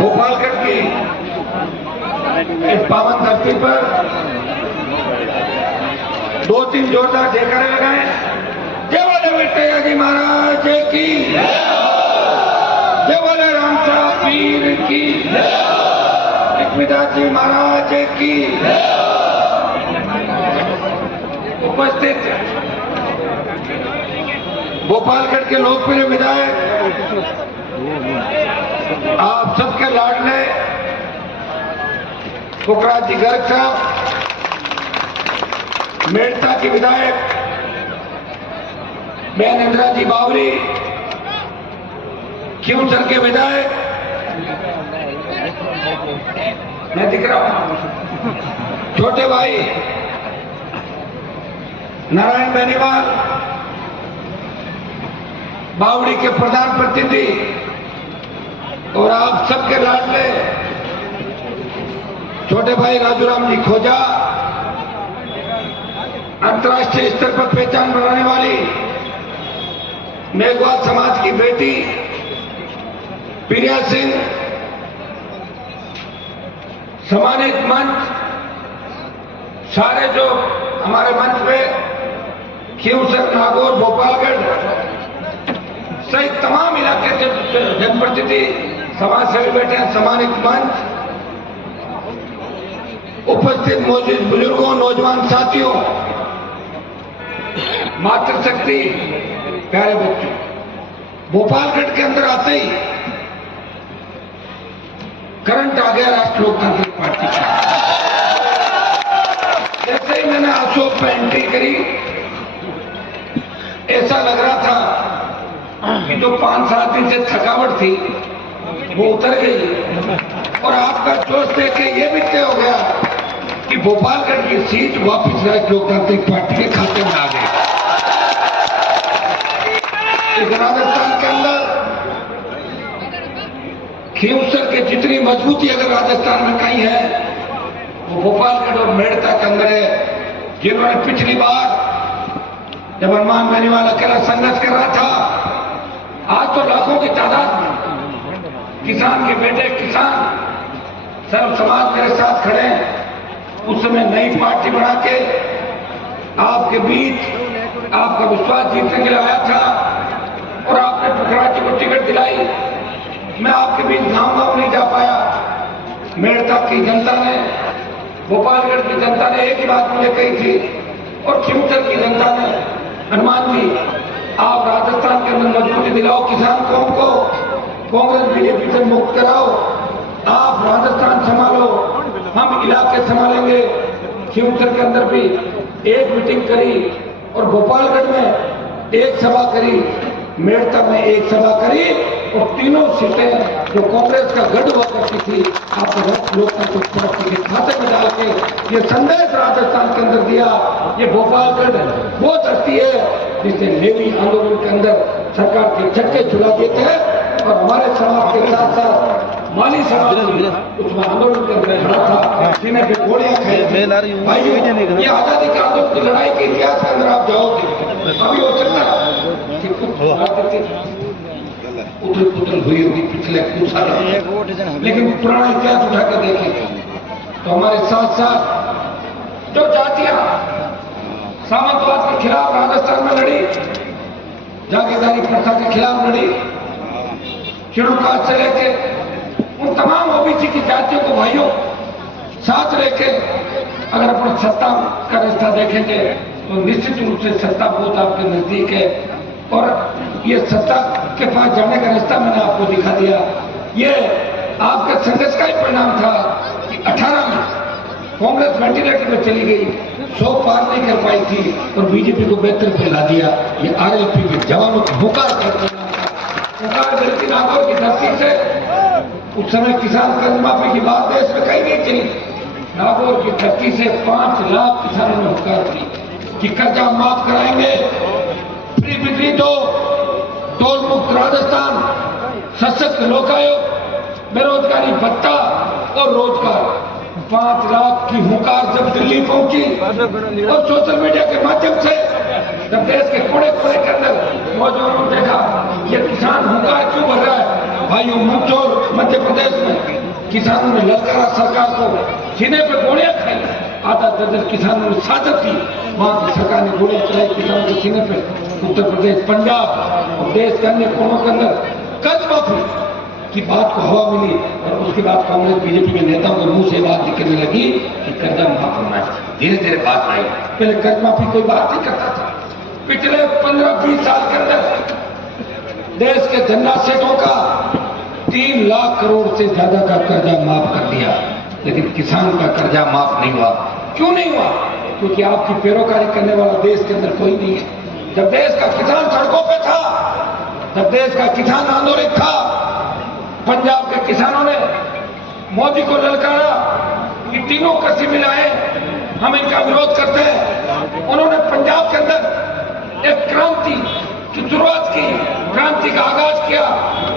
गोपालगढ़ की इस पावन धरती पर 2-3 जोरदार जयकारे लगाए। जय बोले वेंकैया जी महाराज की, जय बोले राम साहब वीर की, लक्ष्मीदास जी महाराज की। उपस्थित गोपालगढ़ के लोकप्रिय विधायक, आप सबके लाडले पुखराज जी गर्ग साहब, मेड़ता की विधायक बहन इंदिरा जी बावरी, खींवसर के विधायक, मैं दिख रहा हूं, छोटे भाई नारायण बेनीवाल, बावड़ी के प्रधान प्रतिनिधि और आप सबके लाडले छोटे भाई राजूराम जी खोजा, अंतर्राष्ट्रीय स्तर पर पहचान बनाने वाली मेघवाल समाज की बेटी प्रिया सिंह, सम्मानित मंच, सारे जो हमारे मंच पे खींवसर, नागौर, गोपालगढ़ सहित तमाम इलाके के जनप्रतिनिधि, समाज सेवी बैठे हैं, सम्मानित मंच, उपस्थित मौजूद बुजुर्गों, नौजवान साथियों, मातृशक्ति, प्यारे बच्चों, गोपालगढ़ के अंदर आते ही करंट आ गया राष्ट्रीय लोकतांत्रिक पार्टी का। जैसे ही मैंने अशोक पे एंट्री करी, ऐसा लग रहा था कि जो 5-7 दिन से थकावट थी वो उतर गई और आपका जोश देख के ये भी तय हो गया कि गोपालगढ़ की सीट वापस राष्ट्रीय लोकतांत्रिक पार्टी के खाते में आ गई। इस राजस्थान के अंदर खींवसर के जितनी मजबूती अगर राजस्थान में कहीं है वो गोपालगढ़ और मेड़ता के अंदर है, जिन्होंने पिछली बार जब हनुमान बेनीवाल अकेला संघर्ष कर रहा था, आज तो लाखों की तादाद में किसान के बेटे, किसान सर्व समाज मेरे साथ खड़े हैं। उस समय नई पार्टी बना के आपके बीच आपका विश्वास जीतने के लिए आया था और आपने पुखराज जी को टिकट दिलाई। मैं आपके बीच गांव-गांव नहीं जा पाया। मेड़ता की जनता ने, गोपालगढ़ की जनता ने एक ही बात मुझे कही थी और खींवसर की जनता ने, हनुमान जी आप राजस्थान के अंदर मजबूती दिलाओ, किसान कौम को कांग्रेस बीजेपी से मुक्त कराओ, आप राजस्थान संभालो, हम इलाके संभालेंगे। खींवसर के अंदर भी एक मीटिंग करी और गोपालगढ़ में एक सभा करी, मेड़ता में एक सभा करी और तीनों सीटें जो कांग्रेस का गढ़ हुआ करती थी आप लोकतांत्रिक पार्टी के खाते में डाल के ये संदेश राजस्थान के अंदर दिया। ये गोपालगढ़ वो धरती है जिसे लेवी आंदोलन के अंदर सरकार के झटके छुड़ा देते हैं और हमारे समाज के साथ साथ माली समाज उसमें आंदोलन के अंदर खड़ा था, सीने पे गोलियां खाई। भाइयों, ये आजादी के आंदोलन की लड़ाई के इतिहास के अंदर आप जाओगे, अभी हो सकता है कि उथल-पुथल हुई होगी पिछले कुछ सालों, लेकिन पुराना इतिहास उठा के देखें तो हमारे साथ साथ जो जातियां सामंतवाद के खिलाफ राजस्थान में लड़ी, जागीरदारी प्रथा के खिलाफ लड़ी, शिरोकाज से लेके उन तमाम ओबीसी की जातियों को भाइयों साथ लेके अगर अपन सत्ता का रास्ता देखेंगे तो निश्चित रूप से सत्ता बहुत आपके नजदीक है और ये सत्ता के पास जाने का रास्ता मैंने आपको दिखा दिया। ये आपके संघर्ष का ही परिणाम था कि 18 में कांग्रेस वेंटिलेटर में चली गई, 100 पार नहीं कर पाई थी और बीजेपी को बेहतर पे ला दिया। ये आरएलपी के जवानों की पुकार का परिणाम था। पुकार जलती नागौर की धरती से उस समय किसान कर्ज माफी की बात देश में कहीं नहीं चली। नागौर की धरती से 5 लाख किसानों ने पुकार की कि कर्जा माफ कराएंगे, फ्री बिजली दो, टोल मुक्त राजस्थान, सशक्त लोकायोग, बेरोजगारी भत्ता और रोजगार। 5 लाख की हुंकार जब दिल्ली पहुंची और सोशल मीडिया के माध्यम से जब देश के कोने कोने के अंदर नौजवानों ने देखा ये किसान हुंकार क्यों भर रहा है, भाइयों मुंचोर मध्य प्रदेश में किसानों ने ललकारा सरकार को, सीने पे गोलियां खाई, आधा दर्जन किसानों ने साजिश की, वहां की सरकार ने गोलियां चलाई किसानों के सीने पे। उत्तर प्रदेश, पंजाब और देश के अन्य कोनों के अंदर कर्ज माफी की बात को हवा मिली और उसके बाद कांग्रेस बीजेपी के नेताओं के मुंह से बात निकलने लगी कि कर्जा माफ होना है। धीरे धीरे बात आई, पहले कर्ज माफी कोई बात नहीं करता था। पिछले 15-20 साल के अंदर देश के धन्ना सेठों का 3 लाख करोड़ से ज्यादा का कर्जा माफ कर दिया, लेकिन किसान का कर्जा माफ नहीं हुआ। क्यों नहीं हुआ? क्योंकि आपकी पैरोकारी करने वाला देश के अंदर कोई नहीं है। जब देश का किसान सड़कों पे था, जब देश का किसान आंदोलित था, पंजाब के किसानों ने मोदी को ललकारा कि तीनों कृषि मिलाए हम इनका विरोध करते हैं। उन्होंने पंजाब के अंदर एक क्रांति की शुरुआत की, क्रांति का आगाज किया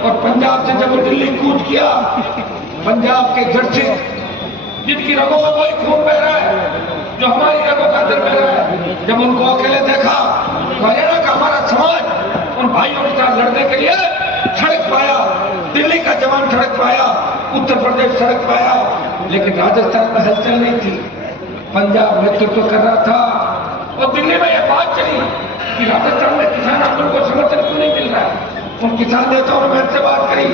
और पंजाब से जब दिल्ली कूच किया, पंजाब के जड़ से जिनकी रगों में वही खून बह रहा है जो हमारी रगों का अंदर बह रहा है, जब उनको अकेले देखा तो हरियाणा का हमारा समाज उन भाइयों के साथ लड़ने के लिए सड़क पाया, दिल्ली का जवान सड़क पाया, उत्तर प्रदेश सड़क पाया, लेकिन राजस्थान में हलचल नहीं थी। पंजाब नेतृत्व कर रहा था और दिल्ली में यह बात चली कि राजस्थान में किसान आंदोलन को समर्थन क्यों नहीं मिल रहा है। उन किसान नेताओं ने मेरे से बात करी,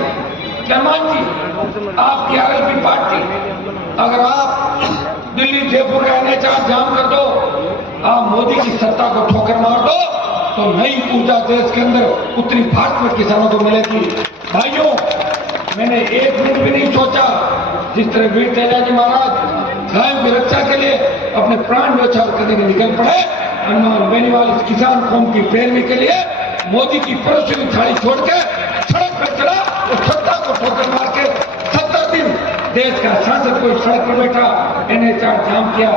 कहमान जी आपकी आरएलपी पार्टी, अगर आप दिल्ली जयपुर का NH जाम कर दो, आप मोदी की सत्ता को ठोकर मार दो, तो नई ऊर्जा देश के अंदर उत्तरी भारत में किसानों को मिलेगी। भाइयों, मैंने एक मिनट भी नहीं सोचा, जिस तरह वीर तेजाजी महाराज गायों की रक्षा के लिए अपने प्राण न्यौछावर करने के निकल पड़े, हनुमान बेनीवाल इस किसान कौम की पैरवी के लिए मोदी की परोसी थाली छोड़ के सड़क पर चला और सत्ता को ठोकर मार के 70 दिन देश का शासक कोई सड़क पर बैठा, NH जाम किया।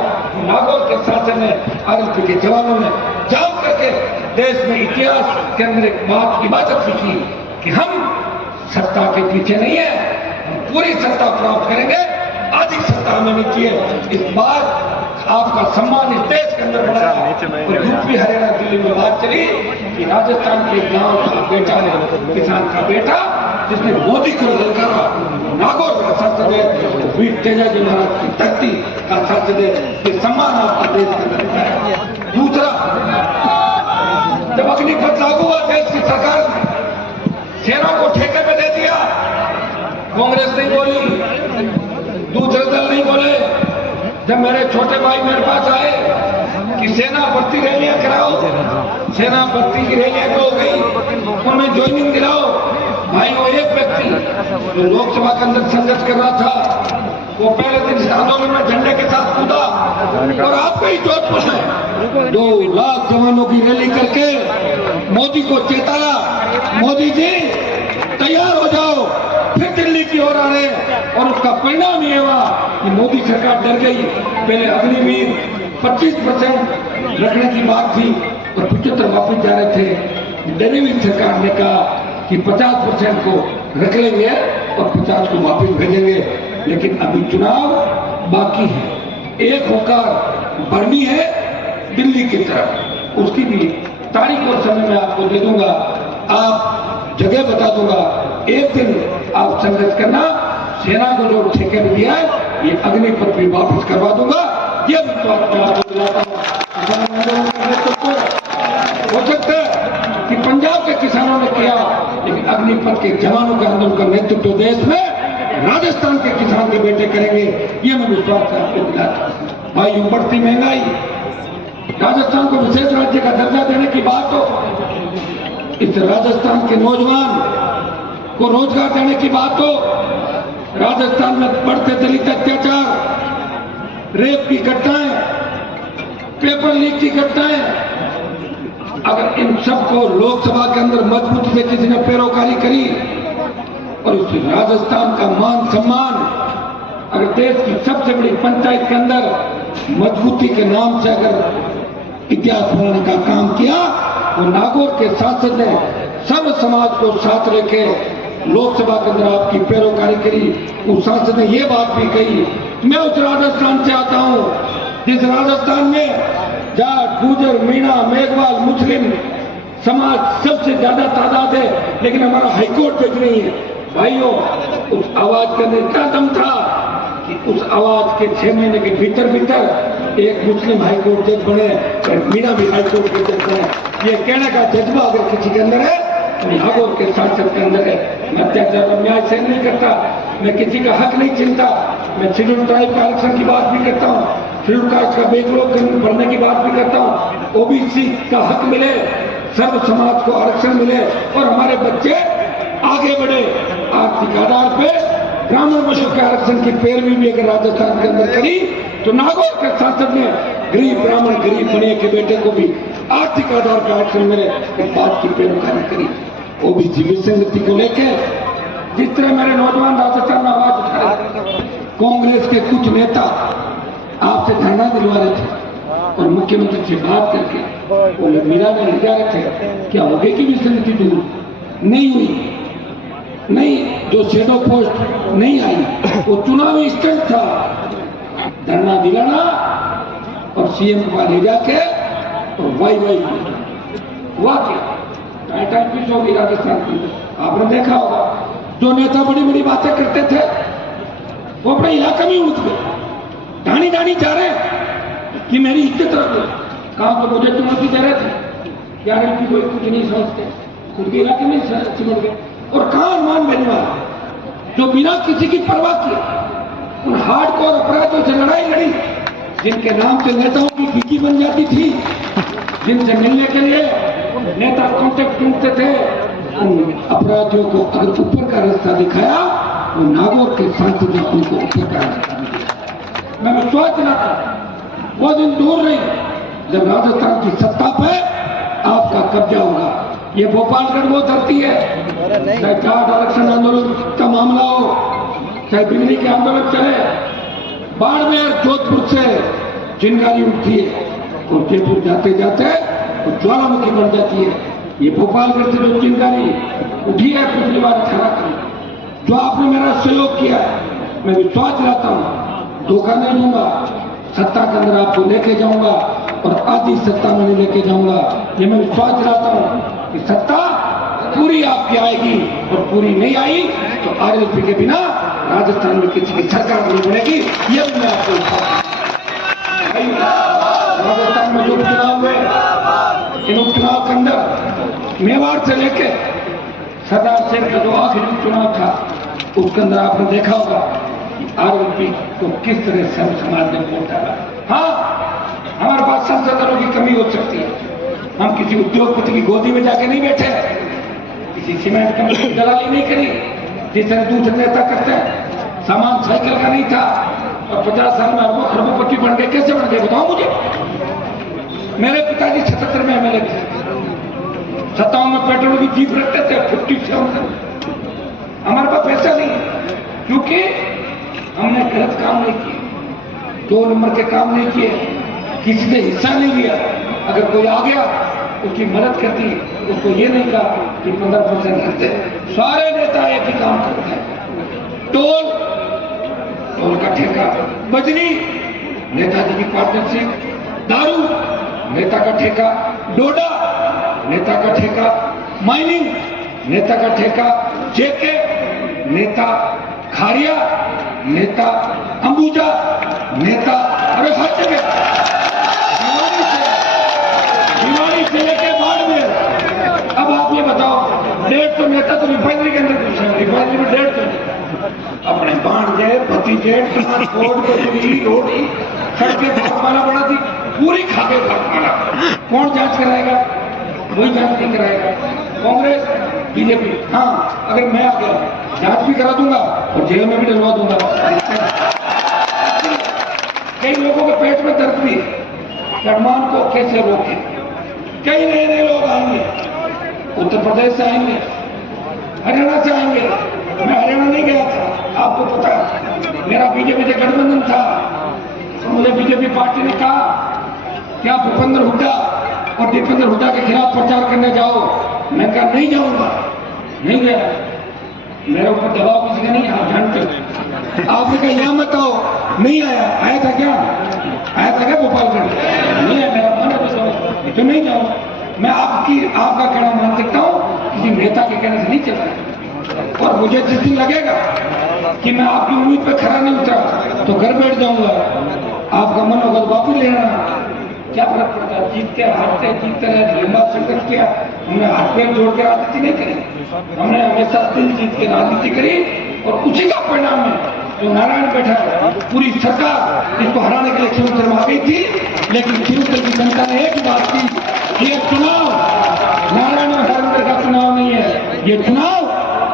नागौर के शासन ने, आरएलपी के जवानों ने जाम करके देश में इतिहास के अंदर एक बात की इबादत सीखी कि हम सत्ता के पीछे नहीं है, हम पूरी सत्ता प्राप्त करेंगे, अधिक सत्ता हमें नहीं चाहिए। इस बार आपका सम्मान इस देश के अंदर बढ़ाया और यूपी हरियाणा दिल्ली में बात चली कि राजस्थान के गांव का बेटा है, किसान का बेटा, जिसने मोदी को ललकारा, नागौर का सांसद है, वीर तेजाजी महाराज की धरती का सांसद है, ये सम्मान आपका देश के अंदर बढ़ाया। दूसरा, जब अग्निपथ लागू हुआ देश की सरकार ने, सेना को ठेके पे दे दिया, कांग्रेस नहीं बोली, दूसरे दल नहीं बोले। जब मेरे छोटे भाई मेरे पास आए कि सेना भर्ती रैलियां कराओ, सेना भर्ती की रैलियां हो गई, उनमें ज्वाइनिंग दिलाओ। भाई वो एक व्यक्ति जो लोकसभा के अंदर संघर्ष कर रहा था, वो पहले दिन इस आंदोलन में झंडे के साथ कूदा और आपको ही जोधपुर में 2 लाख जवानों की रैली करके मोदी को चेताया, मोदी जी तैयार हो जाओ, फिर दिल्ली की ओर आ रहे हैं। और उसका परिणाम ये हुआ कि मोदी सरकार डर गई। पहले अग्निवीर 25% रखने की बात थी और 75 वापस जा रहे थे। डरी हुई सरकार ने कहा कि 50% को रख लेंगे और 50 को वापस भेजेंगे, लेकिन अभी चुनाव बाकी है। एक होकर बढ़नी है दिल्ली की तरफ, उसकी भी तारीख और समय मैं आपको दे दूंगा, आप जगह बता दूंगा। एक दिन आप संघर्ष करना, सेना को जो ठेके में दिया है ये अग्निपथ भी वापस करवा दूंगा। ये विश्वास मैं आपको दिलाता हूँ। हो सकता है कि पंजाब के किसानों ने किया, लेकिन अग्निपथ के जवानों के आंदोलन का नेतृत्व देश में राजस्थान के किसान के बेटे करेंगे, ये मैं विश्वास से आपको दिलाता हूँ। भाई, बढ़ती महंगाई, राजस्थान को विशेष राज्य का दर्जा देने की बात हो, इस राजस्थान के नौजवान को रोजगार देने की बात हो, राजस्थान में बढ़ते दलित अत्याचार, रेप की घटनाएं, पेपर लीक की घटनाएं, अगर इन सबको लोकसभा के अंदर मजबूती से किसी ने पैरोकारी करी और उस राजस्थान का मान सम्मान अगर देश की सबसे बड़ी पंचायत के अंदर मजबूती के नाम से अगर इतिहास बनाने का काम किया, और नागौर के सांसद ने सर्व समाज को साथ लेके लोकसभा के अंदर आपकी पैरोकारी करी। उस सांसद ने ये बात भी कही, मैं उस राजस्थान से आता हूं जिस राजस्थान में जाट, गुर्जर, मीणा, मेघवाल, मुस्लिम समाज सबसे ज्यादा तादाद है, लेकिन हमारा हाईकोर्ट जज नहीं है। भाइयों, उस आवाज के अंदर इतना दम था कि उस आवाज के 6 महीने के भीतर भीतर एक मुस्लिम हाईकोर्ट जज बने और मीणा भी हाईकोर्ट के जज बने। ये कहने का जज्बा अगर किसी के अंदर है तो नागौर के सांसद के अंदर है। मैं अत्याचार और न्याय सहन नहीं करता, मैं किसी का हक नहीं छीनता, मैं शेड्यूल ट्राइब का आरक्षण की बात भी करता हूँ, शेड्यूल कास्ट का बैकलॉग बढ़ने की बात भी करता हूँ, ओबीसी का हक मिले, सर्व समाज को आरक्षण मिले और हमारे बच्चे आगे बढ़े। आर्थिक आधार पे ब्राह्मण बच्चों के आरक्षण की पैरवी भी अगर राजस्थान के अंदर करी तो नागौर के सांसद ने गरीब ब्राह्मण गरीब बने के बेटे को भी आर्थिक आधार पर आरक्षण मिले, इस बात की पैरवी करी। ओबीसी विसंगति को लेकर जिस तरह मेरे नौजवान राजस्थान में आवाज उठाए, कांग्रेस के कुछ नेता आपसे धरना दिलवा रहे थे और मुख्यमंत्री से बात करके वो मीरा में ले जा रहे थे, क्या हो गई कि विसंगति दूर नहीं हुई? नहीं, जो शेडो पोस्ट नहीं आई वो चुनावी स्टंट था, धरना दिलाना और सीएम को ले जाके और वाई हुआ क्या टाइम पीस होगी राजस्थान की। आपने देखा होगा जो नेता बड़ी बड़ी बातें करते थे वो अपने इलाके में उठ गए, ढानी ढानी जा रहे हैं कि मेरी इज्जत रख दो। कहा तो मुझे चुनौती दे रहे थे यार इनकी कोई कुछ नहीं समझते, खुद के इलाके में सिमट गए। और कहा अनुमान बेनीवाल जो बिना किसी की परवाह किए उन हार्डकोर अपराधियों से लड़ाई लड़ी, जिनके नाम से नेताओं की खिड़की बन जाती थी, जिनसे मिलने के लिए नेता कॉन्टेक्ट ढूंढते थे, उन अपराधियों को अगर ऊपर का रास्ता दिखाया वो नागौर के सांसद ने उनको ऊपर का रास्ता दिखाया। मैं विश्वास दिलाता वो दिन दूर नहीं जब राजस्थान की सत्ता पे आपका कब्जा होगा। ये भोपालगढ़ वो धरती है, चाहे जाट आरक्षण आंदोलन का मामला हो, चाहे बिजली के आंदोलन चले, बाड़मेर जोधपुर से चिंगारी उठती है और जयपुर जाते जाते वो ज्वालामुखी बन जाती है। ये भोपालगढ़ से जो चिंगारी उठी है पिछली बार 18 की, जो आपने मेरा सहयोग किया है, मैं विश्वास दिलाता हूँ धोखा नहीं दूंगा, सत्ता के अंदर आपको लेके जाऊंगा और आधी सत्ता में नहीं लेके जाऊंगा। ये मैं विश्वास दिलाता हूँ कि सत्ता पूरी आपकी आएगी और पूरी नहीं आई तो आरएलपी के बिना राजस्थान में किसी की सरकार नहीं बनेगी। ये मैं आपको राजस्थान में जो उपचुनाव हुए, इन उपचुनाव के अंदर मेवाड़ से लेके सरदार सिंह का जो आखिरी चुनाव था उसके अंदर आपने देखा होगा कि आरएलपी को किस तरह से समाज ने वोट डाला। हाँ, हमारे पास संसाधनों की कमी हो सकती है, हम किसी उद्योगपति की गोदी में जाके नहीं बैठे, किसी सीमेंट कंपनी की दलाली नहीं करी जिस तरह दूसरे नेता करते हैं। सामान साइकिल का नहीं था और 50 साल में अरबों खरबोपति बन गए। कैसे बन गए बताओ मुझे? मेरे पिताजी 77 में एमएलए थे, 57 में पेट्रोल की जीप रखते थे, 57 हमारे पास पैसा नहीं है क्योंकि हमने गलत काम नहीं किए, 2 नंबर के काम नहीं किए, किसी ने हिस्सा नहीं लिया। अगर कोई आ गया उसकी मदद करती, उसको ये नहीं कहा कि 15% रखते। सारे नेता एक ही काम करते हैं, टोल का ठेका, बजरी नेताजी की पार्टनरशिप, दारू नेता का ठेका, डोडा नेता का ठेका, माइनिंग नेता का ठेका, जेके नेता, खारिया नेता, अंबुजा नेता, अरे हर जगह दिवाली से लेके बाड़मेर। अब आप ये बताओ 150 नेता तो रिफाइनरी के अंदर घुसे, रिफाइनरी में 150 अपने बांधे भतीजे ट्रांसपोर्ट बजरी रोटी सड़कें भागमाला बना दी, पूरी खाके भागमाला। कौन जांच कराएगा? वही जांच नहीं कराएगा। कांग्रेस बीजेपी, हाँ अगर मैं आ गया जांच भी करा दूंगा और जेल में भी डलवा दूंगा। कई लोगों के पेट में दर्द भी, निर्माण को कैसे रोके? कई नए नए लोग आएंगे, उत्तर प्रदेश से आएंगे, हरियाणा से आएंगे। मैं हरियाणा नहीं गया था, आपको पता है, मेरा बीजेपी से गठबंधन था। तो मुझे बीजेपी पार्टी ने कहा कि आप भूपेंद्र हुड्डा और दीपेंद्र हुड्डा के खिलाफ प्रचार करने जाओ। मैं कहा नहीं जाऊंगा, नहीं गया। मेरे ऊपर दबाव किसी का नहीं, आप जानते हो। आपने कहा यहाँ मत आओ, नहीं आया। आया था क्या? आया था क्या गोपालगंज? नहीं आया। मेरा मन है तो नहीं जाऊँ। मैं आपका कहना मान सकता हूँ, किसी नेता के कहने से नहीं चलता। और मुझे जिस दिन लगेगा कि मैं आपकी उम्मीद पे खरा नहीं उतरा तो घर बैठ जाऊंगा। आपका मन होगा तो वापस ले आना, क्या फर्क पड़ता है? जीतते हारते जीतते रहे, लंबा संघर्ष किया। हमने हाथ पैर जोड़ के राजनीति नहीं करी, हमने हमेशा दिल जीत के राजनीति करी। और उसी का परिणाम है जो नारायण बैठा है। पूरी सरकार इसको हराने के लिए क्षमता में आ गई थी, लेकिन क्षमता की जनता ने एक बात की, ये चुनाव नारायण और हरिंदर का चुनाव नहीं है, ये चुनाव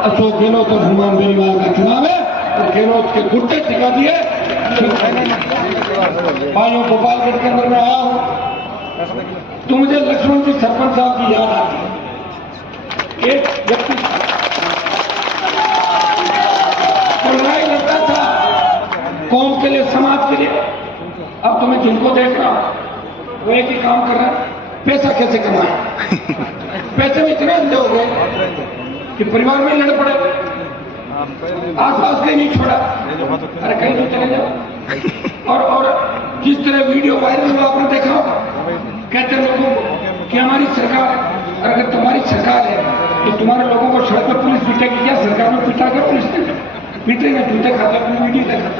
अशोक गहलोत और हनुमान बेनीवाल का चुनाव है। और गहलोत के गुट्टे टिका दिए। भाइयों, गोपालगंज के अंदर में आया हूं तो मुझे लक्ष्मण जी सरपंच साहब की याद आती है। एक व्यक्ति तो लड़ाई लड़ता था कौम के लिए, समाज के लिए। अब तो मैं जिनको देख रहा हूं वो एक ही काम कर रहा है, पैसा कैसे कमाए। पैसे में इतने अंधे हो गए कि परिवार में लड़ पड़े, आसपास कहीं नहीं छोड़ा, अरे कहीं तो चले जाओ। और जिस तरह वीडियो वायरल हुआ आपने देखा होगा, कहते हैं लोगों को कि हमारी सरकार है, अगर तुम्हारी सरकार है तो तुम्हारे लोगों को सड़क पर पुलिस पीटेगी क्या? सरकार में पिटा कर पुलिस पीटेगा, जूते खाता अपनी वीडियो देखा।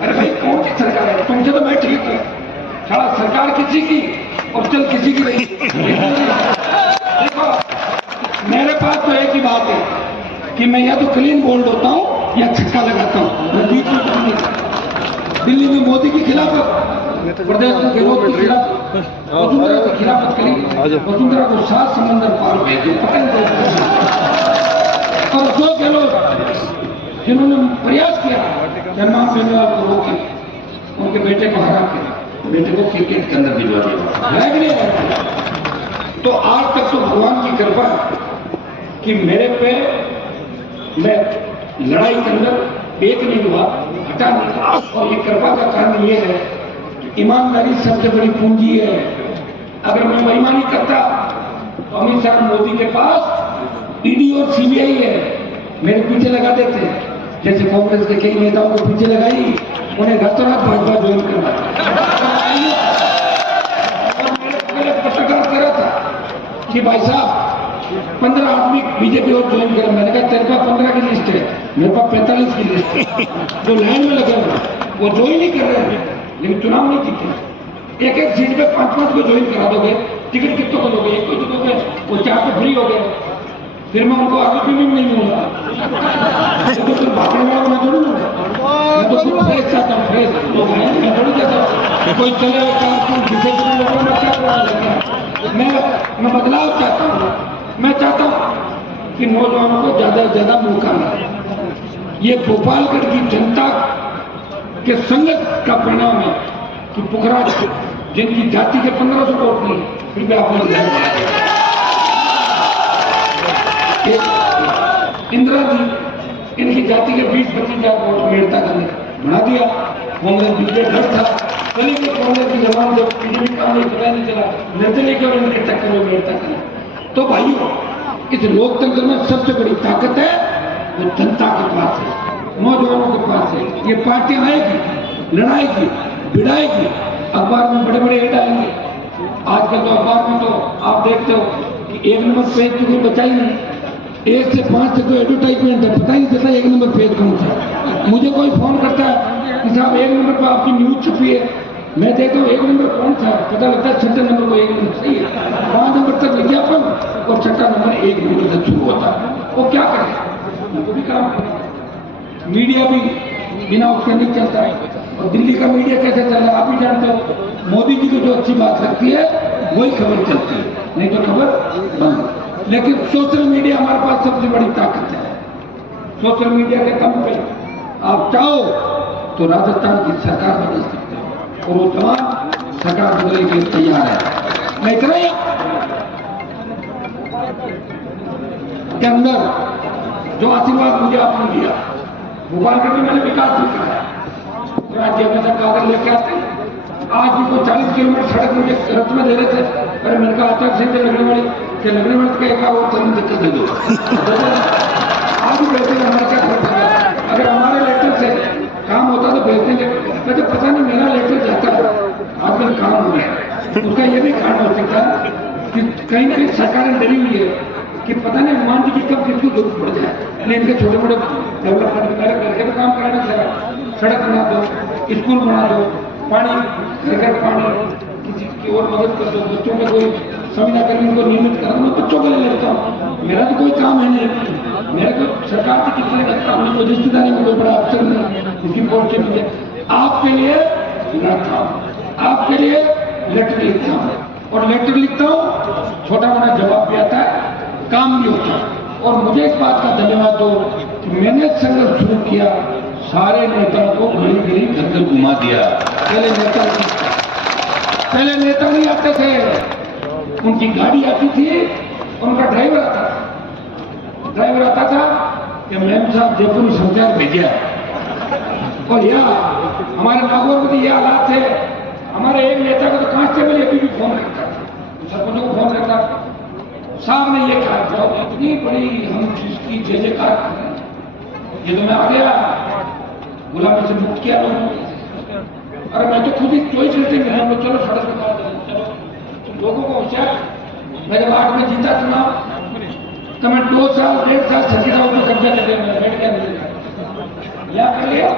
अरे भाई कौन सी सरकार है? तुमसे तो मैं ठीक हूँ, सारा सरकार किसी की और चल किसी की नहीं। देखो मेरे पास तो एक ही बात है कि मैं या तो क्लीन बोल्ड होता हूँ या छक्का लगाता हूँ, मैं बीच में नहीं। दिल्ली में मोदी के खिलाफ, प्रदेश में गहलोत के खिलाफ, वसुंधरा की खिलाफत करी। वसुंधरा को 7 समंदर पार भेज दिया, पता नहीं। और अशोक गहलोत जिन्होंने प्रयास किया हनुमान बेनीवाल को रोके, उनके बेटे को हरा के बेटे को क्रिकेट के अंदर भिजवा दिया। तो आज तक तो भगवान की कृपा कि मेरे पे मैं लड़ाई के अंदर एक नहीं हुआ, हटा नहीं। और ये कृपा का कारण ये है कि ईमानदारी सबसे बड़ी पूंजी है। अगर मैं बेईमानी करता तो अमित शाह मोदी के पास ईडी और सीबीआई है, मेरे पीछे लगा देते। जैसे कांग्रेस के कई नेताओं को पीछे लगाई, उन्हें रातों रात भाजपा ज्वाइन करवा। और मेरे पत्रकार कह रहा था कि भाई साहब 15 आदमी बीजेपी और ज्वाइन करें। मैंने कहा तेरे पास 15 की लिस्ट है, मेरे पास 45 की लिस्ट है। जो लाइन में लगे वो ज्वाइन ही कर रहे हैं, लेकिन चुनाव नहीं जीते। एक एक सीट पे 5-5 को ज्वाइन करा दोगे, टिकट कितों को दोगे? एक को तो दोगे, वो 4 पे फ्री हो गए। फिर मैं उनको आगे भी नहीं दूंगा, तो फिर भागने वाला मैं थोड़ी दूंगा। मैं तो सिर्फ फ्रेश चाहता हूँ, फ्रेश लोग हैं, मैं थोड़ी चाहता हूँ कोई चले जिसे लोगों में क्या करना लगता। मैं बदलाव चाहता हूँ। मैं चाहता हूं कि नौजवानों को ज्यादा से ज्यादा मौका मिले। ये गोपालगंज की जनता के संघर्ष का परिणाम है कि पुखराज जिनकी जाति के 1500 वोट नहीं, फिर भी आपने इंदिरा जी इनकी जाति के 20-25 हजार वोट मेड़ता करने बना दिया। कांग्रेस बीजेपी घर था, चली गई कांग्रेस की जमात, जब बीजेपी काम नहीं पता नहीं चला, निर्दलीय के इनके चक्कर में मेड़ता करना। तो भाइयों, इस लोकतंत्र में सबसे बड़ी ताकत है वो जनता के पास है, नौजवानों के पास है। ये पार्टियां आएगी, लड़ाएगी, भिड़ाएगी, अखबार में बड़े बड़े ऐड आएंगे। आजकल तो अखबार में तो आप देखते हो कि 1 नंबर पेज की कोई बचा ही नहीं, 1 से 5 तक तो एडवर्टाइजमेंट है, पता ही नहीं चलता 1 नंबर पेज कौन सा। मुझे कोई फोन करता है कि साहब 1 नंबर पर आपकी न्यूज छपी है, मैं देखता हूँ 1 नंबर कौन सा है, पता लगता है 6 नंबर को 1 नंबर सही है, 5 नंबर तक विज्ञापन और 6 नंबर 1 नंबर तक शुरू होता है। वो क्या करे, उनको भी काम करे। मीडिया भी बिना उसके नहीं चलता है। और दिल्ली का मीडिया कैसे चल रहा है आप ही जानते हो। मोदी जी को जो अच्छी बात लगती है वही खबर चलती है, नहीं तो खबर बंद। लेकिन सोशल मीडिया हमारे पास सबसे बड़ी ताकत है। सोशल मीडिया के दम पे आप चाहो तो राजस्थान की सरकार बदल सकते हो, और वो जवान सरकार बदलने के लिए तैयार है। मैं इतना ही के अंदर जो आशीर्वाद मुझे आपने दिया, भोपाल का भी मैंने विकास भी कराया। राज्य में से कागज लेके आते, आज भी कोई 40 किलोमीटर सड़क मुझे रथ में दे रहे थे, अरे मैंने कहा आचार संहिता लगने वाली कि लगने वाले का एक और तुम दिक्कत दे दो। आज भी बेहतर हमारा क्या करता है, अगर हमारे लेटर से काम होता तो बेहतर है, तो पता नहीं मेरा लेटर जाता है आजकल काम हो रहा है। उसका ये भी कारण हो सकता है कि कहीं ना कहीं सरकारें डरी हुई है कि पता नहीं हनुमान जी की कब किसको जरूरत पड़ जाए, यानी इनके छोटे मोटे डेवलपमेंट करके तो काम कराना चाहिए। सड़क बना दो, स्कूल बना दो, पानी घर पानी किसी की और मदद कर दो, बच्चों में कोई संविदा कर्मी उनको नियमित कर दो। मैं बच्चों के लिए लेता हूँ, मेरा तो कोई काम है नहीं, मेरा तो सरकार की किसी लगता हूँ, कोई रिश्तेदारी में कोई बड़ा अफसर नहीं, उसकी पोस्ट मुझे आपके लिए लड़ता हूँ, आपके लिए लेटर लिखता हूँ, और लेटर लिखता हूँ छोटा मोटा जवाब भी आता है, काम भी होता है। और मुझे इस बात का धन्यवाद दो कि मैंने संघर्ष शुरू किया, सारे नेताओं को घड़ी घड़ी घर घर घुमा दिया। पहले नेता नहीं आते थे, उनकी गाड़ी आती थी और उनका ड्राइवर आता था कि मैम साहब जयपुर समाचार भेजा, और यहाँ हमारे नागौर में तो ये हालात थे, हमारे एक नेता को तो कांस्टेबल अभी भी फोन करता था, सरपंचों को फोन करता, साहब ने ये कहा था, इतनी बड़ी हम चीज की जयकार कर रहे हैं, ये तो मैं आ गया गुलामी से मुक्त किया लोगों ने। अरे मैं तो खुद ही चॉइस करते हैं, हम लोग चलो सड़क पे काम करें, चलो लोगों को होशियार। मैं जब 8 में जीता चुनाव तो मैं 2 साल 1.5 साल सर्किट हाउस में कब्जा कर लिया, मैं बैठ गया, या कर लिया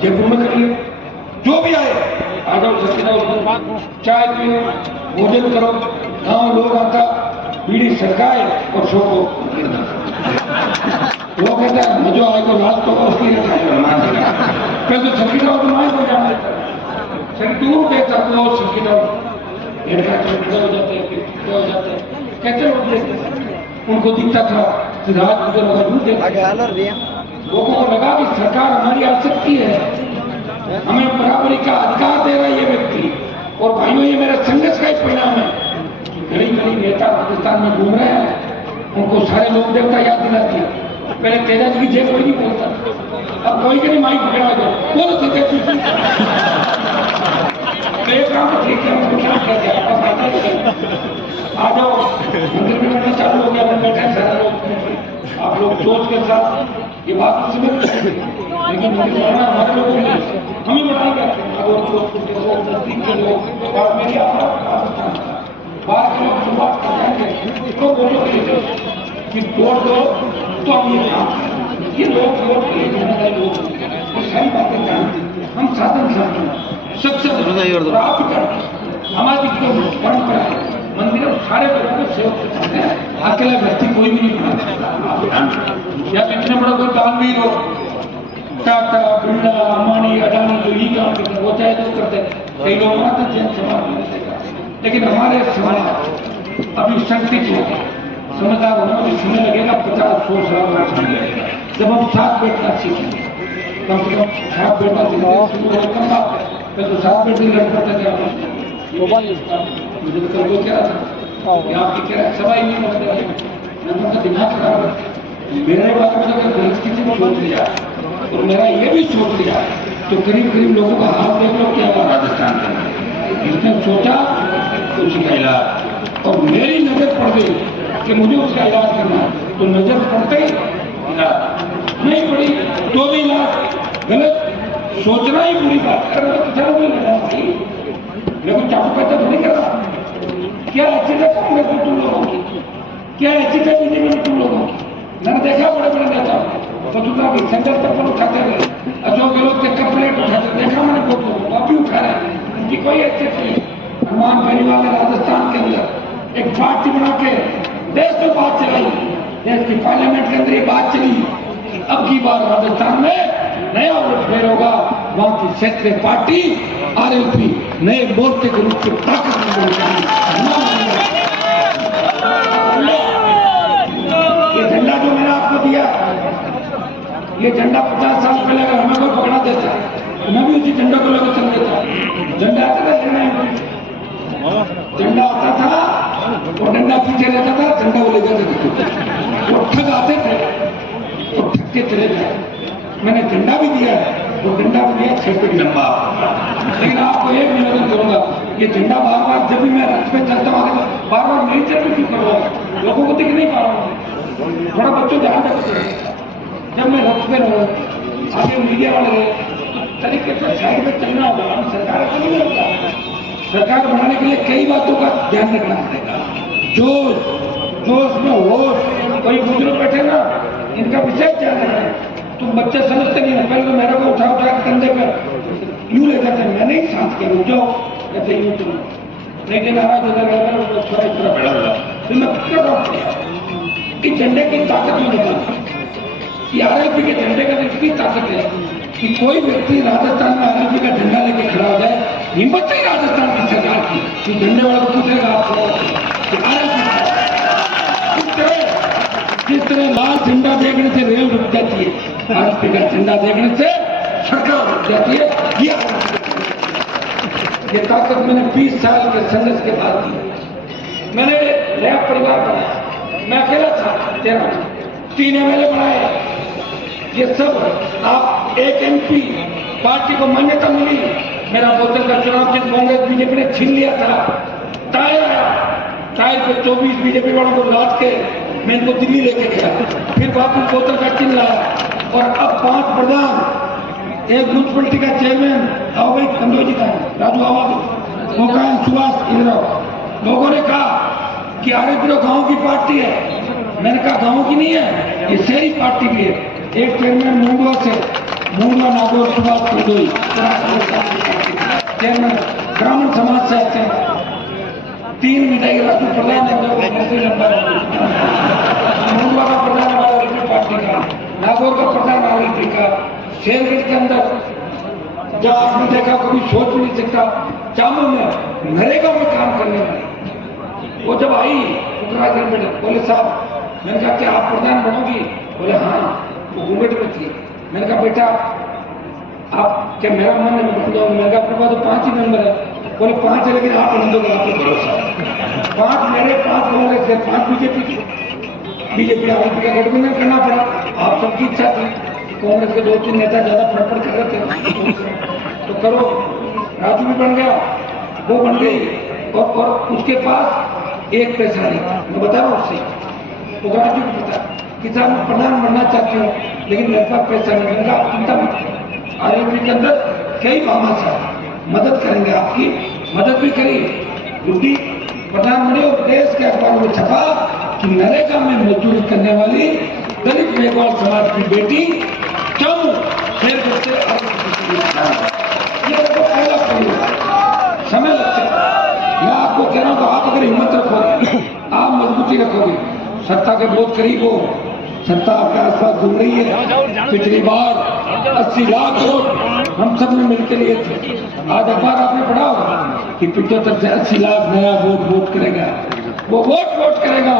जयपुर में कर लिया, जो भी आए आ जाओ सर्किट हाउस में, चाय पियो, भोजन करो, गाँव लोग आता, बीड़ी सरकाए और शो को वो कहता है मजो आए तो रात को उसकी फिर तो सर्किट हाउस में हो जाए, दूर कहता तो सर्किट हाउस हो जाते हैं, कैसे लोग देखते, उनको दिखता था कि रात गुजर होगा, दूर देखा, लोगों को लगा कि सरकार हमारी आ सकती है, हमें बराबरी का अधिकार दे रहा है ये व्यक्ति। और भाइयों, ये मेरा संघर्ष का ही परिणाम है। घड़ी घड़ी नेता पाकिस्तान में घूम रहे हैं, उनको सारे लोक देवता याद दिलाती है। पहले तेजा जी की जेब कोई नहीं बोलता, अब कोई के नहीं माइक पकड़ा दो, बोलो तो एक काम तो ठीक है, उनको क्या कर दिया, आ जाओ मंदिर में बैठना चालू हो गया, बैठे सारे लोग, आप लोग सोच के साथ ये बात समझ, लेकिन बढ़ाना हमारे लोगों ने हमें बढ़ाएगा, नजदीक के लोग और मेरी बाहर के लोग शुरुआत कर जाएंगे तो बोलो कि तोड़ दो तो हम ये काम, ये लोग वोट के लिए जाने वाले लोग सही बातें जानते, हम साधन साधन सबसे आप हमारी जो परंपरा है, मंदिर सारे लोगों को सेवक करते हैं, अकेला व्यक्ति कोई भी नहीं बनाता। या इतने बड़ा कोई दानवीर हो, टाटा बिरला अंबानी अडानी जो ये काम करते वो चाहे तो करते, कई लोग आते जैन समाज में, लेकिन हमारे समाज अभी संकित हो गया, समझदार होना भी समय लगेगा, 50-100 साल लगेगा, जब हम साथ बैठना सीखेंगे, कम से कम साथ बैठना सीखेंगे, कम बात है, मैं तो साथ बैठने लड़ पड़ता क्या मुझे तो कल क्या था, आपकी क्या सवाई नहीं मतलब दिमाग खराब है, मेरे बारे में अगर गलत किसी को सोच लिया और मेरा ये भी सोच लिया तो करीब करीब लोगों का हाथ देख लो क्या हुआ राजस्थान में, जिसने सोचा उसका इलाज, और मेरी नजर पड़ गई कि मुझे उसका इलाज करना है, तो नजर पड़ते ही इलाज नहीं पड़ी तो भी इलाज, गलत सोचना ही बुरी बात है। मैं कुछ चाकू पैसा तो नहीं कर रहा, क्या ऐसी है कांग्रेस में तुम लोगों की, क्या ऐसी है बीजेपी में तुम लोगों की, मैंने देखा बड़े बड़े नेता स्वतंत्रता की सेंटर तक पर उठाते हुए, अशोक गहलोत के कपलेट उठाते देखा मैंने बहुत लोगों को, अभी उठा रहे हैं, उनकी कोई हैसियत नहीं। हनुमान बेनीवाल ने राजस्थान के अंदर एक पार्टी बना के देश में बात चलाई, देश की पार्लियामेंट के अंदर ये बात चली, अब की बार राजस्थान में नया उलटफेर होगा, वहां की क्षेत्रीय पार्टी आरएलपी नए मोर्चे के रूप में ताकत ये झंडा जो मैंने आपको दिया, ये झंडा 50 साल पहले अगर हमें कोई पकड़ा देता तो मैं भी उसी झंडा को लेकर चल देता। झंडा आता था, झंडा आता था वो डंडा पीछे रहता था, झंडा वो ले जाते थे। वो ठग आते थे तो ठग के चले जाते। मैंने झंडा भी दिया है, वो डंडा भी दिया 6 फीट लंबा। लेकिन आपको एक निवेदन करूंगा, ये झंडा बार बार जब भी मैं रथ पे चलता हूँ बार बार मेरी तरफ भी क्यों कर रहा हूँ, लोगों को दिख नहीं पा रहा हूँ। थोड़ा बच्चों ध्यान रखते हैं, जब मैं रथ पे रहूँ आगे मीडिया वाले रहे तरीके से साइड में चलना होगा। हम सरकार ऐसा नहीं लगता, सरकार बनाने के लिए कई बातों का ध्यान रखना पड़ेगा। जोश में होश, कोई बुजुर्ग बैठे ना, इनका विशेष ध्यान रखना। तुम बच्चे समझते नहीं हो, पहले तो मेरे को उठा उठा कंधे पर यूं ले जाते, मैंने ही सांस के रुक जाओ कहते यूं तुम नहीं नाराज हो जाएगा, थोड़ा इतना बड़ा हुआ फिर मैं कर रहा हूँ कि झंडे की ताकत में बता कि आरएलपी के झंडे का इतनी ताकत है कि कोई व्यक्ति राजस्थान में आरएलपी का झंडा लेके खड़ा हो जाए, हिम्मत नहीं राजस्थान की सरकार की कि झंडे वाले को पूछेगा आपको जिस तरह लाल झंडा देखने से रेल रुक जाती है, आरएलपी का झंडा देखने से सरकार रुक जाती है। ये ताकत मैंने 20 साल के संघर्ष के बाद दी। मैंने नया परिवार बनाया, मैं अकेला था, 3 एमएलए बनाए। ये सब आप एक एमपी पार्टी को मान्यता मिली। मेरा बोतल का चुनाव जिस कांग्रेस बीजेपी ने छीन लिया था, टायर आया, टायर पे 24 बीजेपी वालों को लाद के मैं इनको दिल्ली लेके गया, फिर वापस बोतल का चिन्ह लाया और अब 5 प्रधान, एक म्यूनसिपलिटी का चेयरमैन आओ भाई कंदोजी का राजू आवाज वो का सुभाष इंद्र। लोगों ने कहा कि आरएलपी तो गांव की पार्टी है, मैंने कहा गांव की नहीं है, ये शहरी पार्टी भी है। एक चेयरमैन मुंडवा से, मुंडवा नागौर सुभाष कंदोई चेयरमैन, ब्राह्मण समाज से आते हैं। 3 मिठाई राजू प्रधान है, मुंडवा का प्रधान हमारा आरएलपी पार्टी का, नागौर का प्रधान आरएलपी का, शेरगढ़ के अंदर जब आपने देखा कभी सोच भी नहीं सकता, चामू में नरेगा में काम करने वाली वो जब आई उत्तराखंड बोले साहब, मैंने कहा क्या आप प्रधान बनोगी? बोले हाँ, वो घूंघट में थी। मैंने कहा बेटा आप क्या मेरा मन है बन जाऊंगा? मैंने कहा अपने पास तो 5 ही मेंबर है। बोले 5 है लेकिन आप बन दोगे, आपको भरोसा। 5 मेरे, 5 कांग्रेस के, 5 बीजेपी आरएलपी का गठबंधन करना पड़ा। आप सबकी इच्छा थी, कांग्रेस के 2-3 नेता ज्यादा फड़फड़ कर रहे थे तो करो, राजू भी बन गया, वो बन गई और उसके पास 1 पैसा नहीं। मैं बता रहा हूँ उससे, तो राजू को पता कि साहब मैं प्रधान बनना चाहती हूँ लेकिन मेरे पास पैसा नहीं। मैंने कहा चिंता मत, आरएलपी के अंदर कई मामा साहब मदद करेंगे, आपकी मदद भी करी। गुड्डी प्रधान बने और देश के अखबारों में छपा कि नरेगा में मजदूरी करने वाली दलित मेघवाल समाज की बेटी क्यों शेर करते ये तो पहला समय लगता है। मैं आपको कह रहा हूं, तो आप अगर हिम्मत रखोगे, आप मजबूती रखोगे, सत्ता के बहुत करीब हो, सत्ता आपके आसपास घूम रही है। पिछली बार 80 लाख वोट हम सब ने मिलकर लिए थे। आज अखबार आपने पढ़ा होगा कि 75 से 80 लाख नया वोट करेगा। वो वोट करेगा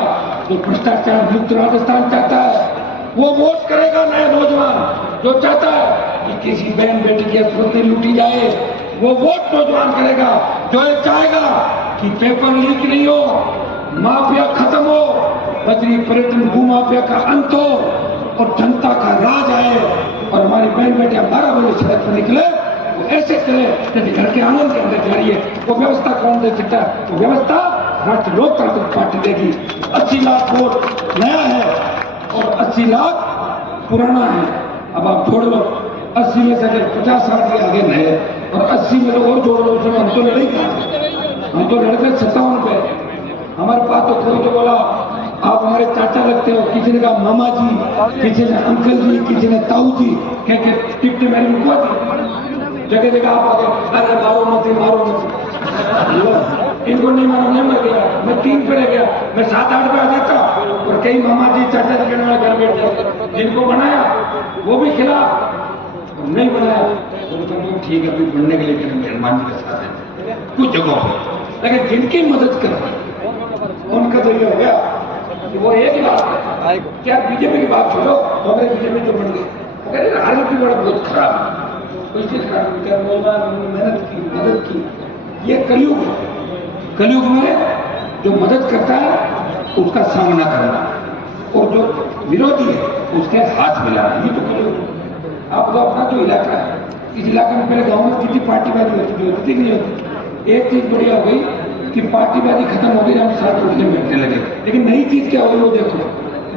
जो भ्रष्टाचार मुक्त राजस्थान चाहता है, वो वोट करेगा नया नौजवान जो चाहता है कि किसी बहन बेटी की अस्पताल लूटी जाए। वो वोट नौजवान करेगा जो ये चाहेगा कि पेपर लीक नहीं हो, माफिया खत्म हो, बजरी पर्यटन भू माफिया का अंत हो और जनता का राज आए और हमारी बहन बेटियां 12 बजे सड़क पर निकले, वो ऐसे चले जैसे घर के आंगन के अंदर जा रही है। वो व्यवस्था कौन दे सकता है? वो व्यवस्था राष्ट्रीय लोकतांत्रिक पार्टी देगी। 80 लाख वोट नया है और 80 लाख पुराना है। अब आप जोड़ लो, 80 में से अगर 50-60 के आगे नए और 80 में लोग और जोड़ लो, उसमें हम तो लड़ाई था, हम तो लड़ते 57 पे। हमारे पास तो कोई तो बोला आप हमारे चाचा लगते हो, किसी ने कहा मामा जी, किसी ने अंकल जी, किसी ने ताऊ जी, कह के टिकट मेरी रुकवा दी। जगह जगह आप आगे अरे मारो मत, मारो मत, इनको नहीं मारा, मैं मर गया, मैं 3 पे रह गया, मैं 7-8 पे आ जाता। और कई मामा जी चाचा जी कहने वाले घर बैठ गए, जिनको बनाया वो भी खिलाफ, नहीं बनाया तो ठीक है, अभी बनने के लिए मेहरबान जी के साथ है कुछ जगहों पर, लेकिन जिनकी मदद कर उनका तो ये हो गया कि वो एक ही बात है। क्या बीजेपी की बात छोड़ो, कांग्रेस बीजेपी तो बन गई, आरएलपी बड़ा बहुत खराब है, कोई चीज खराब, मेहनत की, मदद की। ये कलयुग में जो मदद करता है उसका सामना करना और जो विरोधी है उसके हाथ मिलाना, ये तो करो। आप तो अपना जो इलाका है, इस इलाके में पहले गाँव में कितनी पार्टीबाजी होती थी, नहीं होती। एक चीज बढ़िया हो गई कि पार्टीबाजी खत्म हो गई, हम साथ उठने बैठने लगे। लेकिन नई चीज क्या हुई वो देखो,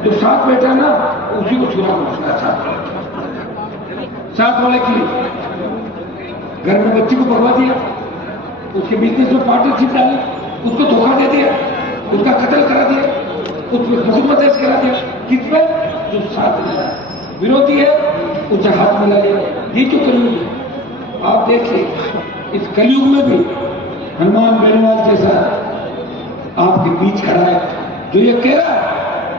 जो साथ बैठा ना उसी को छुरा पहुंचता साथ वाले की घर में बच्ची को भरवा दिया, उसके बिजनेस में पार्टनरशिप डाली, उसको धोखा दे दिया, उसका कत्ल करा दिया, उसको हुकूमत दर्ज करा दिया। किस पे? जो साथ विरोधी है उसे हाथ मिला लिया। ये जो कलयुग है, आप देखिए इस कलयुग में भी हनुमान बेनीवाल जैसा आपके बीच खड़ा है जो ये कह रहा है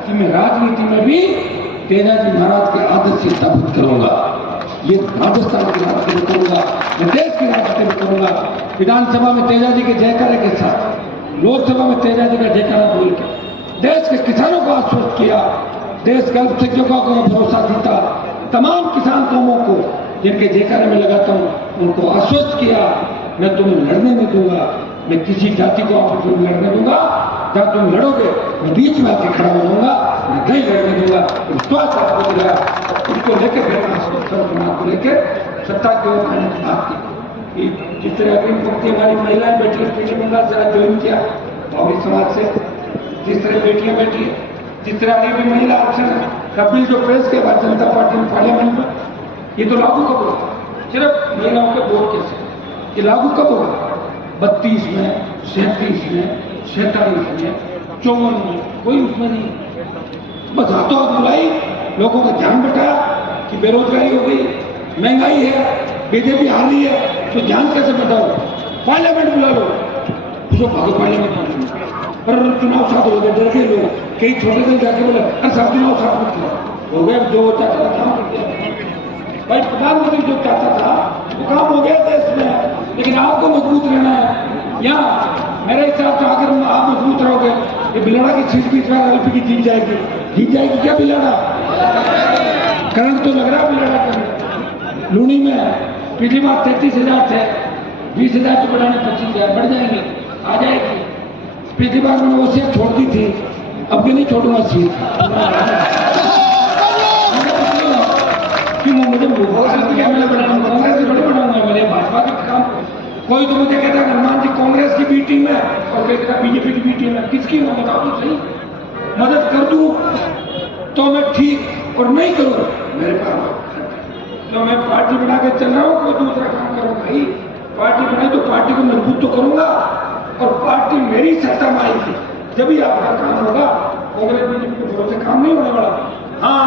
कि मैं राजनीति में भी तेजाजी महाराज के आदर्श से स्थापित करूंगा। ये राजस्थान की राजनीति में करूंगा, मैं देश की राजनीति में करूंगा। विधानसभा में तेजाजी के जयकारे के साथ, लोकसभा में तेजाजी का जयकारा बोल के देश के किसानों को आश्वस्त किया, देश के अल्पसंख्यकों को भरोसा देता, तमाम किसान कौमों को जिनके जयकारे में लगाता हूं उनको आश्वस्त किया, मैं तुम्हें लड़ने नहीं दूंगा, मैं किसी जाति को आपस में लड़ने दूंगा, जब तुम लड़ोगे मैं बीच में आके खड़ा हो जाऊंगा, मैं नहीं लड़ने दूंगा। विश्वास आपको दिया, उसको लेकर को लेकर सत्ता की ओर आने की बात की। जिस तरह अग्रिम पंक्ति हमारी महिलाएं बैठी पश्चिम बंगाल से आज ज्वाइन किया कांग्रेस समाज से, जिस तरह बेटियां बैठी है, जिस तरह अभी भी महिला आरक्षण का बिल जो पेश किया भारतीय जनता पार्टी ने पार्लियामेंट में, ये तो लागू कब होगा? सिर्फ महिलाओं के वोट के से ये लागू कब होगा? 32 में, 37 में, 47 में, 54 में, कोई उसमें नहीं। बस हाथों हाथ बुलाई, लोगों का ध्यान बैठाया कि बेरोजगारी हो गई, महंगाई है, बीजेपी हार रही है, तो ध्यान कैसे बैठाओ? पार्लियामेंट बुला लो, जो भागो पार्लियामेंट। पर चुनाव साथ हो गए, डर के लोग कई छोटे से जाके बोले अरे साहब चुनाव साथ मत हो गया, जो चाहता था काम कर दिया। भाई प्रधानमंत्री जो चाहता था वो काम हो गया देश में, लेकिन आपको मजबूत रहना है। यहाँ मेरे हिसाब से अगर आप मजबूत रहोगे, ये बिलाड़ा की सीट बीच में एलपी की जीत जाएगी क्या बिलाड़ा? करंट तो लग रहा है बिलाड़ा का। लूनी में पिछली बार 33,000 थे, 20,000 तो बढ़ाने 25,000 बढ़ जाएंगे, आ जाएगी। पिछली बार मैंने वो सीट छोड़ दी थी, अब भी नहीं छोड़ूंगा सीट कि मुझे बढ़ाऊंगा मेरे भाजपा के काम। कोई तो मुझे कहता है हनुमान जी कांग्रेस की बी टीम है और कहता है बीजेपी की बी टीम है, किसकी मैं बताओ तो सही। मदद कर दूं तो मैं ठीक और नहीं करूं मेरे पास, तो मैं पार्टी बना के चल रहा हूं, कोई दूसरा काम करूं भाई। पार्टी बनाई तो पार्टी को मजबूत तो करूंगा, और पार्टी मेरी सत्ता में आएगी जब ही आपका काम होगा। कांग्रेस बीजेपी के भरोसे काम नहीं होने वाला। हाँ,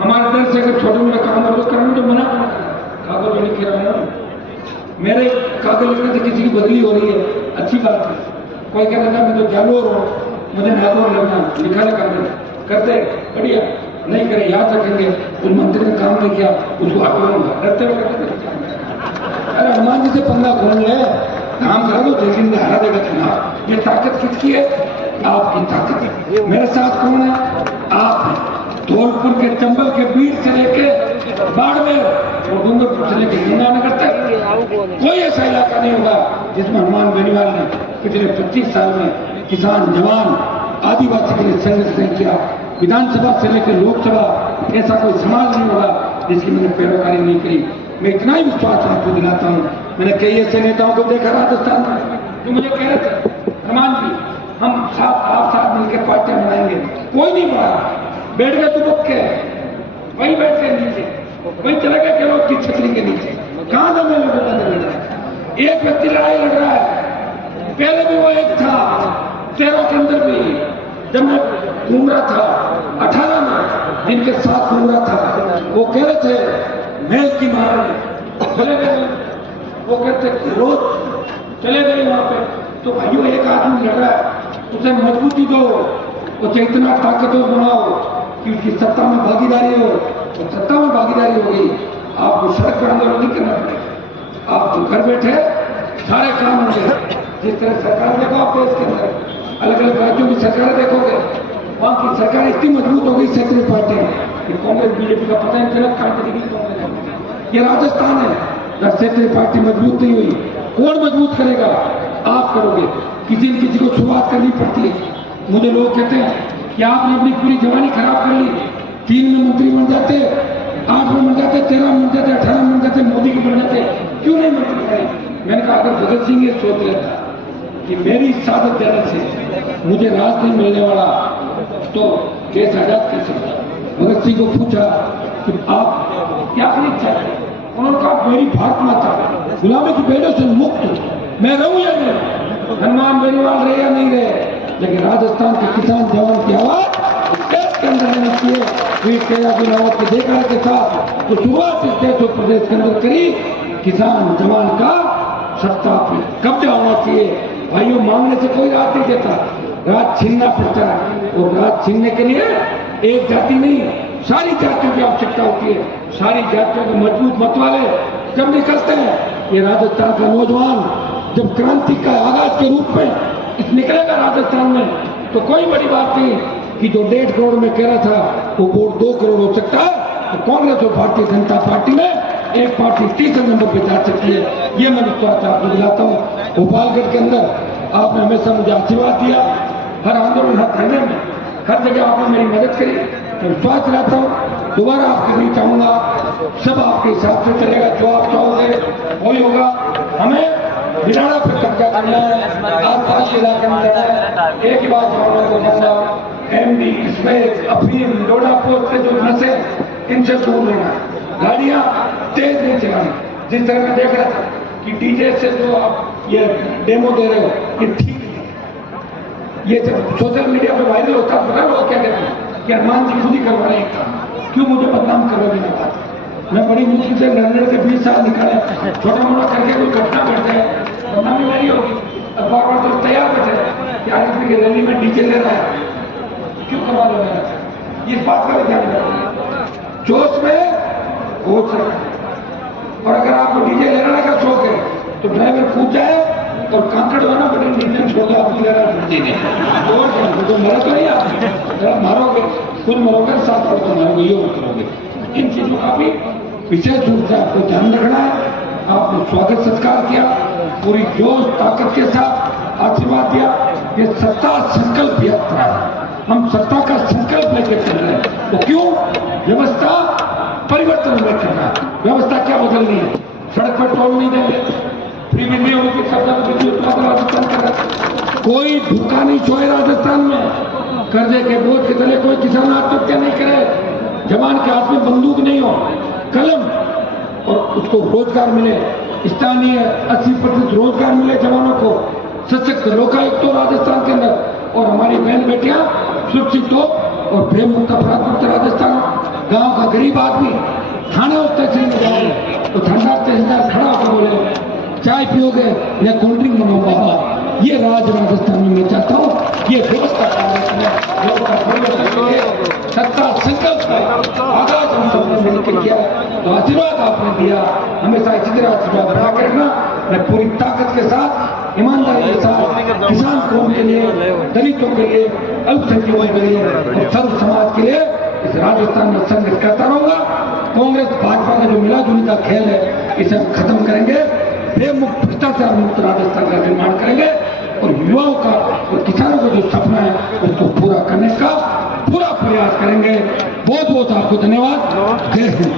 हमारे दल से अगर छोटे मोटे काम हो तो करेंगे, तो मना करना, कागज लिख के रहा हूं। मेरे कागज लिखने से किसी की बदली हो रही है, अच्छी बात है। कोई कहता था मैं तो जालोर हूँ, मुझे नागौर लगना, लिखा करते बढ़िया, नहीं करे याद रखेंगे उस मंत्री ने काम नहीं किया उसको हटाऊंगा, डरते हुए करते। अरे हनुमान जी से पंगा खोल ले, काम करा दो, जल्दी में हरा देगा चुनाव। ये ताकत किसकी है? आपकी ताकत है। मेरे साथ कौन है? आप। धौलपुर के चंबल के बीच से लेके बाड़मेर और डूंगरपुर से लेके गंगानगर तक कोई ऐसा इलाका नहीं होगा जिसमें हनुमान बेनीवाल ने पिछले 25 साल में किसान, जवान, आदिवासी के लिए संघर्ष नहीं किया। विधानसभा से लेकर लोकसभा ऐसा कोई समाज नहीं होगा जिसकी मैंने पैरोकारी नहीं करी। मैं इतना ही विश्वास आपको दिलाता हूँ। मैंने कई ऐसे नेताओं को देखा राजस्थान में जो मुझे कह रहे थे हनुमान जी हम आप साथ मिलकर पार्टियां बनाएंगे, कोई नहीं बढ़ा, बैठ गए दुबक के, वही बैठ गए नीचे, वही चले गए केवल की छतरी के नीचे। कहां दम है लोगों का? एक व्यक्ति लड़ाई लड़ रहा है, पहले भी वो एक था 13 के अंदर भी, जब मैं घूम रहा था 18 में जिनके साथ घूम रहा था वो कह रहे थे महल की महारानी, चले गए वो कहते रोज चले गए वहां पे। तो भाइयों एक आदमी लड़ रहा है, उसे मजबूती दो, उसे इतना ताकतवर बनाओ कि उसकी सत्ता में भागीदारी हो। तो सत्ता में भागीदारी हो गई, आपको सड़क पर आंदोलन नहीं करना पड़ेगा, आप तो घर बैठे सारे काम होंगे। जिस तरह सरकार देखो आप देश के अंदर अलग अलग राज्यों की सरकारें देखोगे, वहां की सरकार इतनी मजबूत हो गई सेक्युलर पार्टी कि कांग्रेस बीजेपी का पता नहीं चला काट देगी कांग्रेस। ये राजस्थान है, जब सेक्युलर पार्टी मजबूत नहीं हुई, कौन मजबूत करेगा? आप करोगे, किसी न किसी को शुरुआत करनी पड़ती है। मुझे लोग कहते हैं कि आपने अपनी पूरी जवानी खराब कर ली, 3 में मंत्री बन जाते, 8 में बन जाते, 13 में बन जाते, 18 में बन जाते, मोदी के बन जाते, क्यों नहीं मंत्री बने? मैंने कहा अगर भगत सिंह ये सोच लेता कि मेरी शहादत देने से मुझे राज नहीं मिलने वाला तो देश आजाद कैसे होगा। भगत सिंह को पूछा कि आप क्या करना चाहते हैं? उन्होंने कहा मेरी भारत माता गुलामी की बेड़ों से मुक्त, मैं रहूं या नहीं, हनुमान बेनीवाल रहे या नहीं रहे, लेकिन राजस्थान के किसान जवान की आवाज देश के अंदर रहनी चाहिए। केजरीवाल के देखा के साथ तो शुरुआत इस देश और प्रदेश के अंदर करी, किसान जवान का सत्ता पे कब्जा होना चाहिए। भाइयों, मांगने से कोई राज नहीं देता, राज छीनना पड़ता है, और राज छीनने के लिए एक जाति नहीं, सारी जातियों की आवश्यकता होती है। सारी जातियों के मजबूत मत वाले जब निकलते हैं, ये राजस्थान का नौजवान जब क्रांति का आगाज के रूप में निकलेगा राजस्थान में, तो कोई बड़ी बात नहीं कि जो 1.5 करोड़ में कह रहा था वो वोट 2 करोड़ हो सकता है। तो कांग्रेस और भारतीय जनता पार्टी में एक पार्टी तीसरे नंबर पे जा सकती है, ये मैं विश्वास आपको दिलाता हूँ। गोपालगढ़ के अंदर आपने हमेशा मुझे आशीर्वाद दिया, हर आंदोलन, हर धरने में, हर जगह आपने मेरी मदद करी। मैं विश्वास दिलाता हूँ दोबारा आपके बीच आऊंगा, सब आपके हिसाब से चलेगा, जो आप चाहोगे वही होगा। हमें बिराड़ा पे कब्जा करना है, आसपास के इलाके में जाना है, एक ही बात जवानों को कहना, एमडी, स्मैक, अफीम, डोडा पोस्ट से जो नशे, इनसे दूर रहना, गाड़ियां तेज नहीं चलानी। जिस तरह मैं देख रहा था कि डीजे से जो आप ये डेमो दे रहे हो, ये ठीक नहीं। ये जब सोशल मीडिया पे वायरल होता है, पता है लोग क्या कहते हैं कि हनुमान जी खुद ही करवा रहे हैं, क्यों मुझे बदनाम करोगे? ना बात, मैं बड़ी मुश्किल से लड़ने के 20 साल निकाले, छोटा मोटा करके कोई घटना घट जाए, बदनामी नहीं होगी। अब बार तो तैयार बैठे कि आरएसपी की रैली में डीजे ले रहा है, क्यों करवा लो? इस बात का ध्यान रखो, जोश में होश रखो। और अगर आपको डीजे लेने का शौक है तो ड्राइवर कूद जाए और कांकड़ होना बड़े डीजे छोड़ दो, आपको लेना और तो मरा तो नहीं, आप मारोगे, खुद मरोगे, साथ पड़ता मारोगे, ये करोगे। इन चीजों का भी विशेष रूप से आपको ध्यान रखना है। आपने स्वागत सत्कार किया, पूरी जोश ताकत के साथ आशीर्वाद दिया। ये सत्ता संकल्प यात्रा है, हम सत्ता का संकल्प लेकर चल रहे हैं। तो क्यों व्यवस्था परिवर्तन में करना है? व्यवस्था क्या बदलनी है? सड़क पर टोल नहीं देंगे, फ्री बिजली होगी, सरकार बिजली उत्पादन राजस्थान का, कोई भूखा नहीं सोए राजस्थान में, कर्जे के बोझ के तले कोई किसान आत्महत्या नहीं करे, जवान के हाथ में बंदूक नहीं हो, कलम, और उसको रोजगार मिले, स्थानीय 80% रोजगार मिले जवानों को, सशक्त लोकायुक्त हो राजस्थान के अंदर, और हमारी बहन बेटियां सुरक्षित हो, और प्रेम मुक्त अपराध मुक्त राजस्थान। गांव का गरीब आदमी थाने और तहसील में जाए तो ठंडा तहसीलदार खड़ा होकर बोले चाय पियोगे या कोल्ड ड्रिंक मंगाओ बाबा। ये राज राजस्थान में मैं चाहता हूँ, ये व्यवस्था सत्ता संकल्प आगाज हम सबने मिलकर किया, तो आशीर्वाद आपने दिया, हमेशा इसी तरह आशीर्वाद बना के रखना। मैं पूरी ताकत के साथ, ईमानदारी के साथ किसान कौम के लिए, दलितों के लिए, अल्पसंख्यकों के लिए और सर्व समाज के लिए इस राजस्थान में संघर्ष करता रहूंगा। कांग्रेस भाजपा का जो मिला जुली का खेल है, इसे हम खत्म करेंगे, प्रेम मुक्त, भ्रष्टाचार मुक्त राजस्थान का निर्माण करेंगे, और युवाओं का और किसानों का जो सपना है उसको पूरा करने का पूरा प्रयास करेंगे। बहुत बहुत आपको धन्यवाद। जय हिंद।